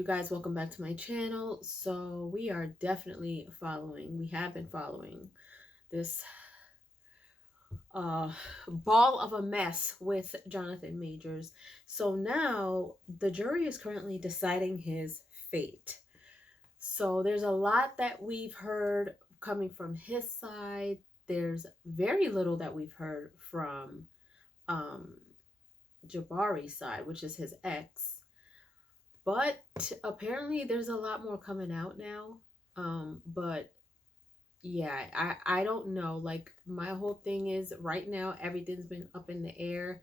you guys? Welcome back to my channel. So we are definitely we have been following this ball of a mess with Jonathan Majors. So now the jury is currently deciding his fate. So there's a lot that we've heard coming from his side. There's very little that we've heard from um, Jabbari's side, which is his ex. But apparently there's a lot more coming out now. But yeah, I don't know. Like, my whole thing is right now everything's been up in the air.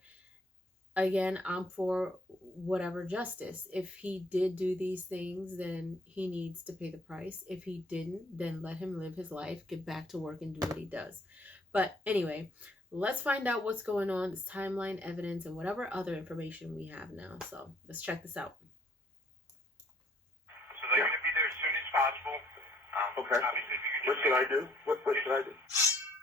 Again, I'm for whatever justice. If he did do these things, then he needs to pay the price. If he didn't, then let him live his life, get back to work and do what he does. But anyway, let's find out what's going on, this timeline, evidence, and whatever other information we have now. So let's check this out. They're going to be there as soon as possible. Okay. What should I do? What should I do?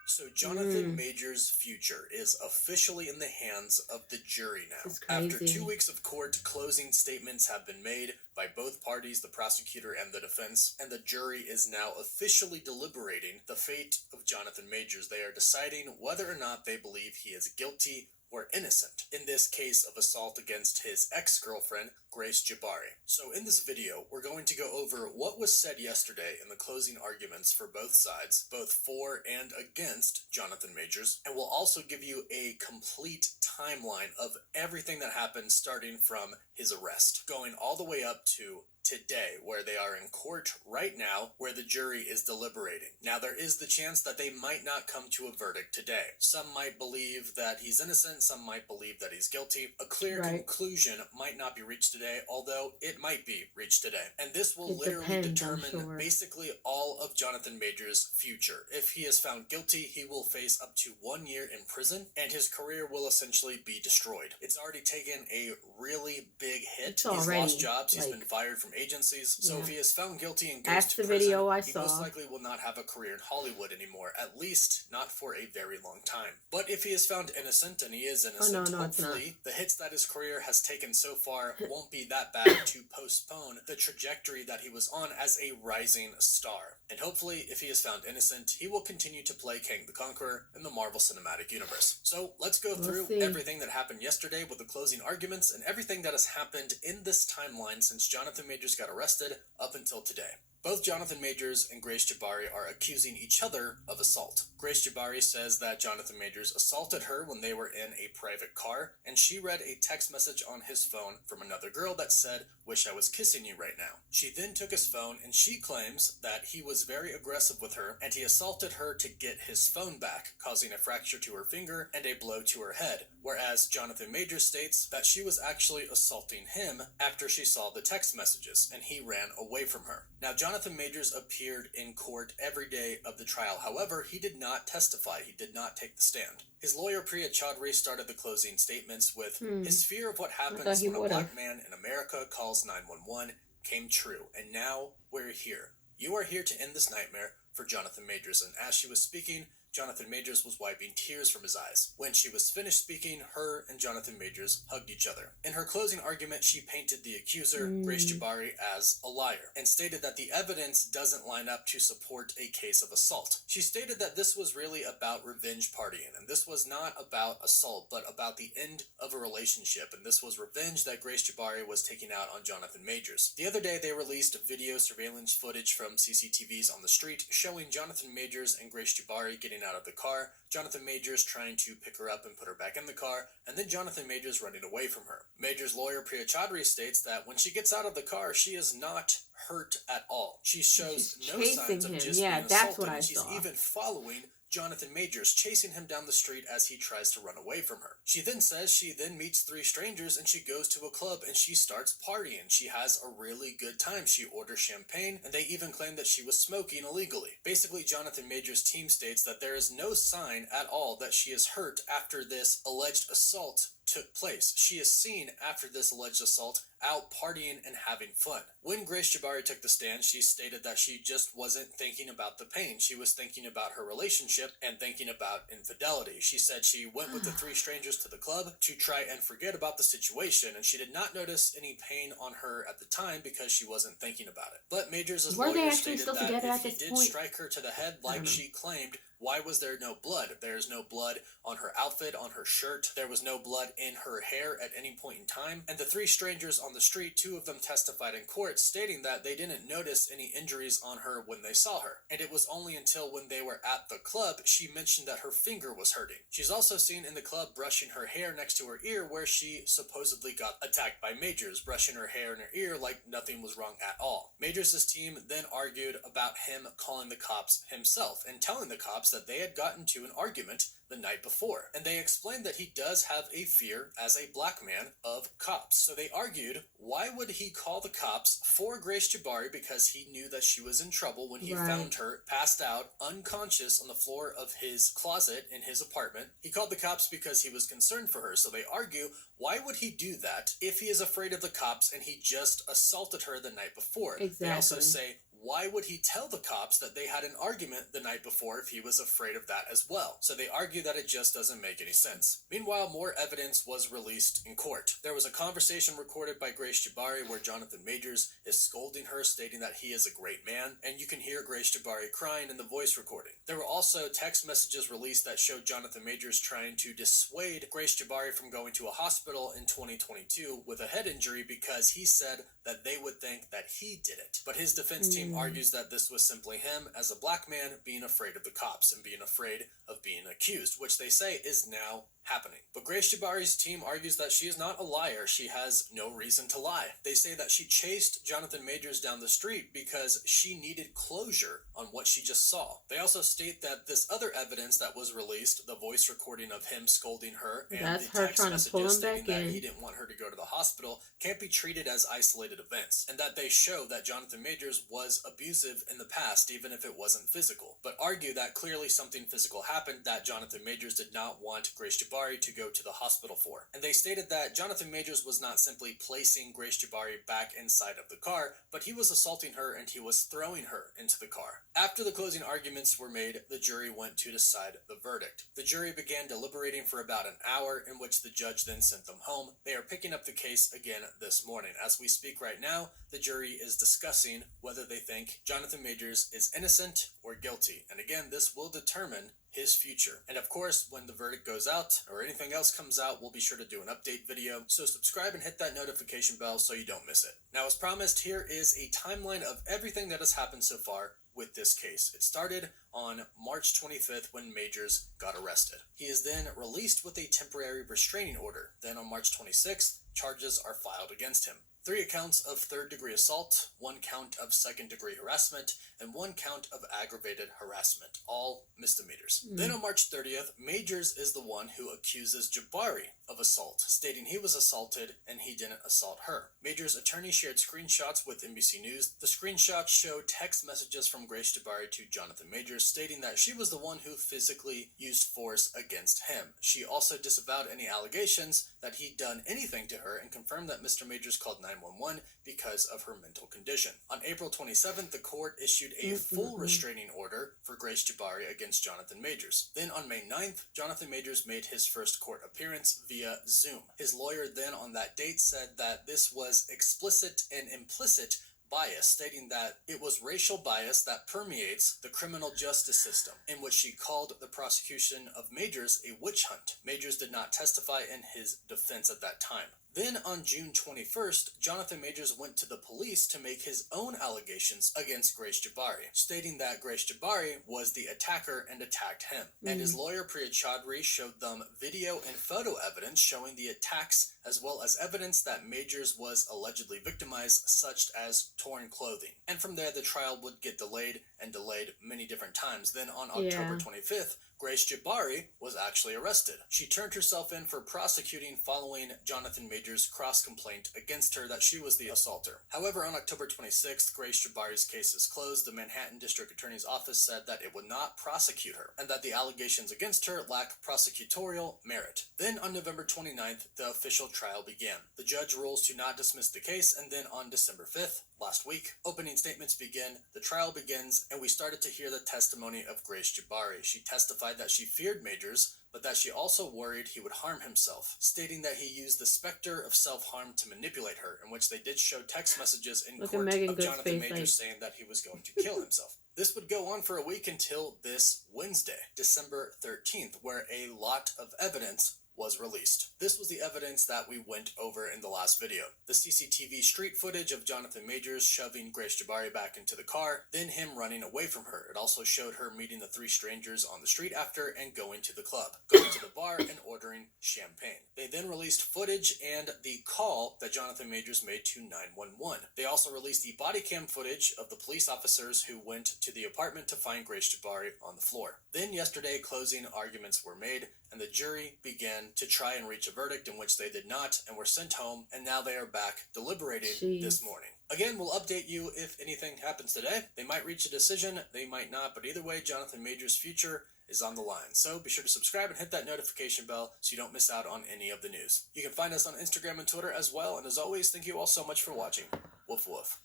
So Jonathan Majors' future is officially in the hands of the jury now. After 2 weeks of court, closing statements have been made by both parties, the prosecutor and the defense, and the jury is now officially deliberating the fate of Jonathan Majors. They are deciding whether or not they believe he is guilty or innocent, in this case of assault against his ex-girlfriend, Grace Jabbari. So in this video, we're going to go over what was said yesterday in the closing arguments for both sides, both for and against Jonathan Majors, and we'll also give you a complete timeline of everything that happened starting from his arrest, going all the way up to today, where they are in court right now, where the jury is deliberating. Now, there is the chance that they might not come to a verdict today. Some might believe that he's innocent, some might believe that he's guilty. A clear conclusion might not be reached today, although it might be reached today. And this will literally determine basically all of Jonathan Majors' future. If he is found guilty, he will face up to 1 year in prison, and his career will essentially be destroyed. It's already taken a really big hit. He's lost jobs, he's been fired from agencies, so if he is found guilty and goes to prison, he most likely will not have a career in Hollywood anymore, at least not for a very long time. But if he is found innocent, and he is innocent, hopefully the hits that his career has taken so far won't be that bad to postpone the trajectory that he was on as a rising star. And hopefully, if he is found innocent, he will continue to play Kang the Conqueror in the Marvel Cinematic Universe. So let's go through everything that happened yesterday with the closing arguments and everything that has happened in this timeline since Jonathan Majors got arrested up until today. Both Jonathan Majors and Grace Jabbari are accusing each other of assault. Grace Jabbari says that Jonathan Majors assaulted her when they were in a private car, and she read a text message on his phone from another girl that said, "Wish I was kissing you right now." She then took his phone, and she claims that he was very aggressive with her, and he assaulted her to get his phone back, causing a fracture to her finger and a blow to her head, whereas Jonathan Majors states that she was actually assaulting him after she saw the text messages, and he ran away from her. Now, Jonathan Majors appeared in court every day of the trial. However, he did not testify. He did not take the stand. His lawyer, Priya Chaudhary, started the closing statements with, his fear of what happens when a black man in America calls 911 came true, and now we're here. You are here to end this nightmare for Jonathan Majors. And as she was speaking, Jonathan Majors was wiping tears from his eyes. When she was finished speaking, her and Jonathan Majors hugged each other. In her closing argument, she painted the accuser, Grace Jabbari, as a liar, and stated that the evidence doesn't line up to support a case of assault. She stated that this was really about revenge partying, and this was not about assault, but about the end of a relationship, and this was revenge that Grace Jabbari was taking out on Jonathan Majors. The other day, they released video surveillance footage from CCTVs on the street showing Jonathan Majors and Grace Jabbari getting out of the car, Jonathan Majors trying to pick her up and put her back in the car, and then Jonathan Majors running away from her. Majors' lawyer Priya Chaudhary states that when she gets out of the car, she is not hurt at all. She shows no signs of just being assaulted, and she's even following Jonathan Majors, chasing him down the street as he tries to run away from her. She then says she then meets 3 strangers and she goes to a club and she starts partying. She has a really good time. She orders champagne, and they even claim that she was smoking illegally. Basically, Jonathan Majors' team states that there is no sign at all that she is hurt after this alleged assault took place. She is seen after this alleged assault out partying and having fun. When Grace Jabbari took the stand, she stated that she just wasn't thinking about the pain. She was thinking about her relationship and thinking about infidelity. She said she went with the three strangers to the club to try and forget about the situation, and she did not notice any pain on her at the time because she wasn't thinking about it. But Majors' lawyer stated that if he did strike her to the head like she claimed, why was there no blood? There's no blood on her outfit, on her shirt. There was no blood in her hair at any point in time. And the three strangers on the street, two of them testified in court, stating that they didn't notice any injuries on her when they saw her. And it was only until when they were at the club, she mentioned that her finger was hurting. She's also seen in the club brushing her hair next to her ear, where she supposedly got attacked by Majors, brushing her hair in her ear like nothing was wrong at all. Majors' team then argued about him calling the cops himself and telling the cops that they had gotten into an argument the night before. And they explained that he does have a fear, as a black man, of cops. So they argued, why would he call the cops for Grace Jabbari? Because he knew that she was in trouble when he found her passed out, unconscious on the floor of his closet in his apartment. He called the cops because he was concerned for her. So they argue, why would he do that if he is afraid of the cops and he just assaulted her the night before? Exactly. They also say, why would he tell the cops that they had an argument the night before if he was afraid of that as well? So they argue that it just doesn't make any sense. Meanwhile, more evidence was released in court. There was a conversation recorded by Grace Jabbari where Jonathan Majors is scolding her, stating that he is a great man, and you can hear Grace Jabbari crying in the voice recording. There were also text messages released that showed Jonathan Majors trying to dissuade Grace Jabbari from going to a hospital in 2022 with a head injury because he said that they would think that he did it. But his defense team argues that this was simply him as a black man being afraid of the cops and being afraid of being accused, which they say is now happening. But Grace Jabbari's team argues that she is not a liar. She has no reason to lie. They say that she chased Jonathan Majors down the street because she needed closure on what she just saw. They also state that this other evidence that was released, the voice recording of him scolding her and the text messages stating that he didn't want her to go to the hospital, can't be treated as isolated events, and that they show that Jonathan Majors was abusive in the past, even if it wasn't physical, but argue that clearly something physical happened that Jonathan Majors did not want Grace Jabbari to go to the hospital for. And they stated that Jonathan Majors was not simply placing Grace Jabbari back inside of the car, but he was assaulting her and he was throwing her into the car. After the closing arguments were made, the jury went to decide the verdict. The jury began deliberating for about an hour, in which the judge then sent them home. They are picking up the case again this morning. As we speak right now, the jury is discussing whether they think Jonathan Majors is innocent or guilty. And again, this will determine his future. And of course, when the verdict goes out or anything else comes out, we'll be sure to do an update video. So subscribe and hit that notification bell so you don't miss it. Now, as promised, here is a timeline of everything that has happened so far with this case. It started on March 25th when Majors got arrested. He is then released with a temporary restraining order. Then on March 26th, charges are filed against him. 3 accounts of third-degree assault, 1 count of second-degree harassment, and 1 count of aggravated harassment, all misdemeanors. Then on March 30th, Majors is the one who accuses Jabbari of assault, stating he was assaulted and he didn't assault her. Majors' attorney shared screenshots with NBC News. The screenshots show text messages from Grace Jabbari to Jonathan Majors, stating that she was the one who physically used force against him. She also disavowed any allegations that he'd done anything to her and confirmed that Mr. Majors called 911 because of her mental condition. On April 27th, the court issued a full restraining order for Grace Jabbari against Jonathan Majors. Then on May 9th, Jonathan Majors made his first court appearance via Zoom. His lawyer then on that date said that this was explicit and implicit bias, stating that it was racial bias that permeates the criminal justice system, in which she called the prosecution of Majors a witch hunt. Majors did not testify in his defense at that time. Then on June 21st, Jonathan Majors went to the police to make his own allegations against Grace Jabbari, stating that Grace Jabbari was the attacker and attacked him. And his lawyer Priya Chaudhry showed them video and photo evidence showing the attacks, as well as evidence that Majors was allegedly victimized, such as torn clothing. And from there, the trial would get delayed and delayed many different times. Then on October 25th, Grace Jabbari was actually arrested. She turned herself in for prosecuting following Jonathan Majors' Majors' cross-complaint against her that she was the assaulter. However, on October 26th, Grace Jabbari's case is closed. The Manhattan District Attorney's Office said that it would not prosecute her, and that the allegations against her lack prosecutorial merit. Then, on November 29th, the official trial began. The judge rules to not dismiss the case, and then on December 5th, last week, opening statements begin, the trial begins, and we started to hear the testimony of Grace Jabbari. She testified that she feared Majors, but that she also worried he would harm himself, stating that he used the specter of self-harm to manipulate her, in which they did show text messages in court of Jonathan Majors saying that he was going to kill himself. This would go on for a week until this Wednesday, December 13th, where a lot of evidence was released. This was the evidence that we went over in the last video. The CCTV street footage of Jonathan Majors shoving Grace Jabbari back into the car, then him running away from her. It also showed her meeting the 3 strangers on the street after and going to the club, going to the bar and ordering champagne. They then released footage and the call that Jonathan Majors made to 911. They also released the body cam footage of the police officers who went to the apartment to find Grace Jabbari on the floor. Then yesterday, closing arguments were made, and the jury began to try and reach a verdict, in which they did not and were sent home, and now they are back deliberating this morning. Again, we'll update you if anything happens today. They might reach a decision, they might not, but either way, Jonathan Majors' future is on the line. So be sure to subscribe and hit that notification bell so you don't miss out on any of the news. You can find us on Instagram and Twitter as well, and as always, thank you all so much for watching. Woof woof.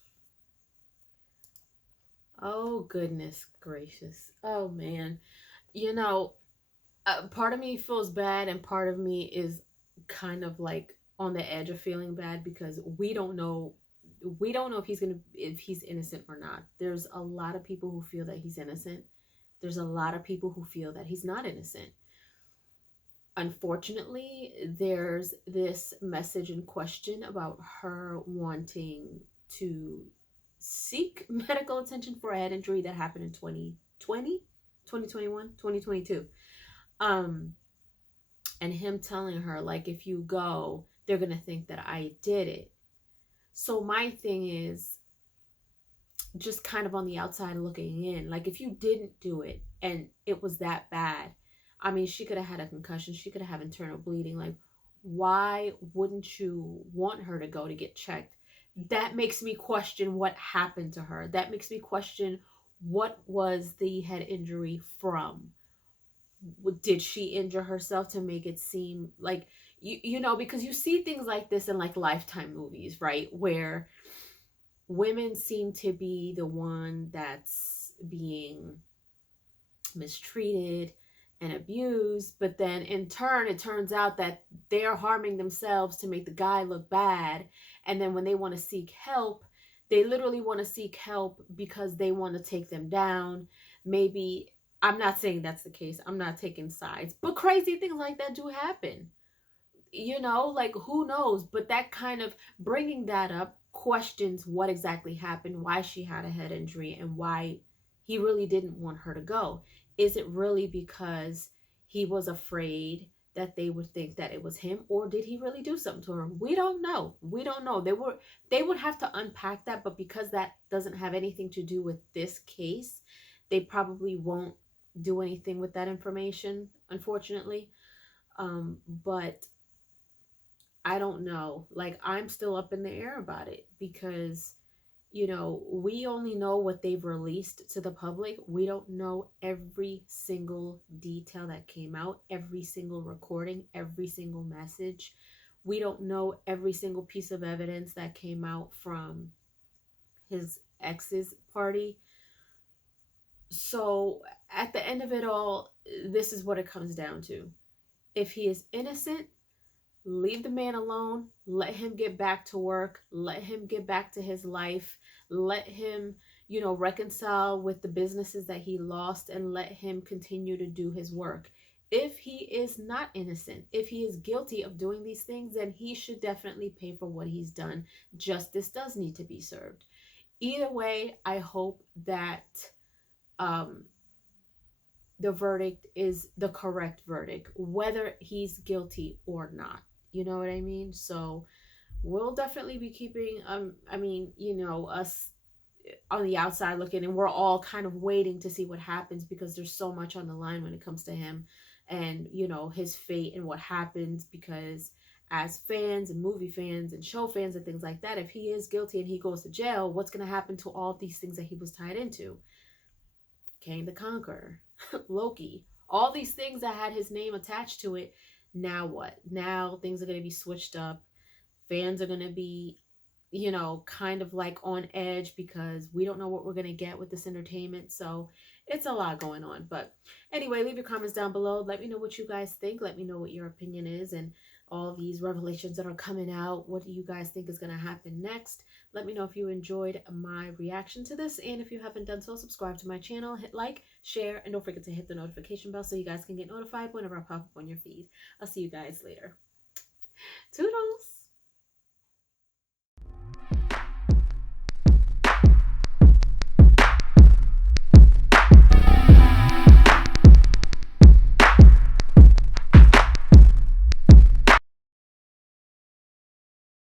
Oh, goodness gracious. Oh, man. You know, part of me feels bad, and part of me is kind of like on the edge of feeling bad, because we don't know if he's innocent or not. There's a lot of people who feel that he's innocent. There's a lot of people who feel that he's not innocent. Unfortunately, there's this message in question about her wanting to seek medical attention for a head injury that happened in 2020, 2021, 2022. And him telling her, like, if you go, they're going to think that I did it. So my thing is just kind of on the outside looking in. Like, if you didn't do it and it was that bad, I mean, she could have had a concussion. She could have had internal bleeding. Like, why wouldn't you want her to go to get checked? That makes me question what happened to her. That makes me question, what was the head injury from? Did she injure herself to make it seem like, you know, because you see things like this in like Lifetime movies, right? Where women seem to be the one that's being mistreated and abused, but then in turn it turns out that they're harming themselves to make the guy look bad. And then when they want to seek help, they literally want to seek help because they want to take them down. Maybe, I'm not saying that's the case, I'm not taking sides, but crazy things like that do happen, you know, like, who knows? But that kind of bringing that up questions what exactly happened, why she had a head injury, and why he really didn't want her to go. Is it really because he was afraid that they would think that it was him, or did he really do something to her? We don't know. We don't know. They would have to unpack that, but because that doesn't have anything to do with this case, they probably won't do anything with that information, unfortunately. But I don't know. Like, I'm still up in the air about it, because, you know, we only know what they've released to the public. We don't know every single detail that came out, every single recording, every single message. We don't know every single piece of evidence that came out from his ex's party. So at the end of it all, this is what it comes down to. If he is innocent, leave the man alone. Let him get back to work. Let him get back to his life. Let him, you know, reconcile with the businesses that he lost, and let him continue to do his work. If he is not innocent, if he is guilty of doing these things, then he should definitely pay for what he's done. Justice does need to be served. Either way, I hope that the verdict is the correct verdict, whether he's guilty or not. You know what I mean? So we'll definitely be keeping, I mean, you know, us on the outside looking, and we're all kind of waiting to see what happens, because there's so much on the line when it comes to him and, you know, his fate and what happens. Because as fans and movie fans and show fans and things like that, if he is guilty and he goes to jail, what's going to happen to all these things that he was tied into? Kang the Conqueror, Loki, all these things that had his name attached to it. Now what? Now things are going to be switched up. Fans are going to be, you know, kind of like on edge because we don't know what we're going to get with this entertainment. So it's a lot going on. But anyway, leave your comments down below. Let me know what you guys think. Let me know what your opinion is and all these revelations that are coming out. What do you guys think is going to happen next? Let me know if you enjoyed my reaction to this. And if you haven't done so, subscribe to my channel, hit like, share, and don't forget to hit the notification bell so you guys can get notified whenever I pop up on your feed. I'll see you guys later. Toodles!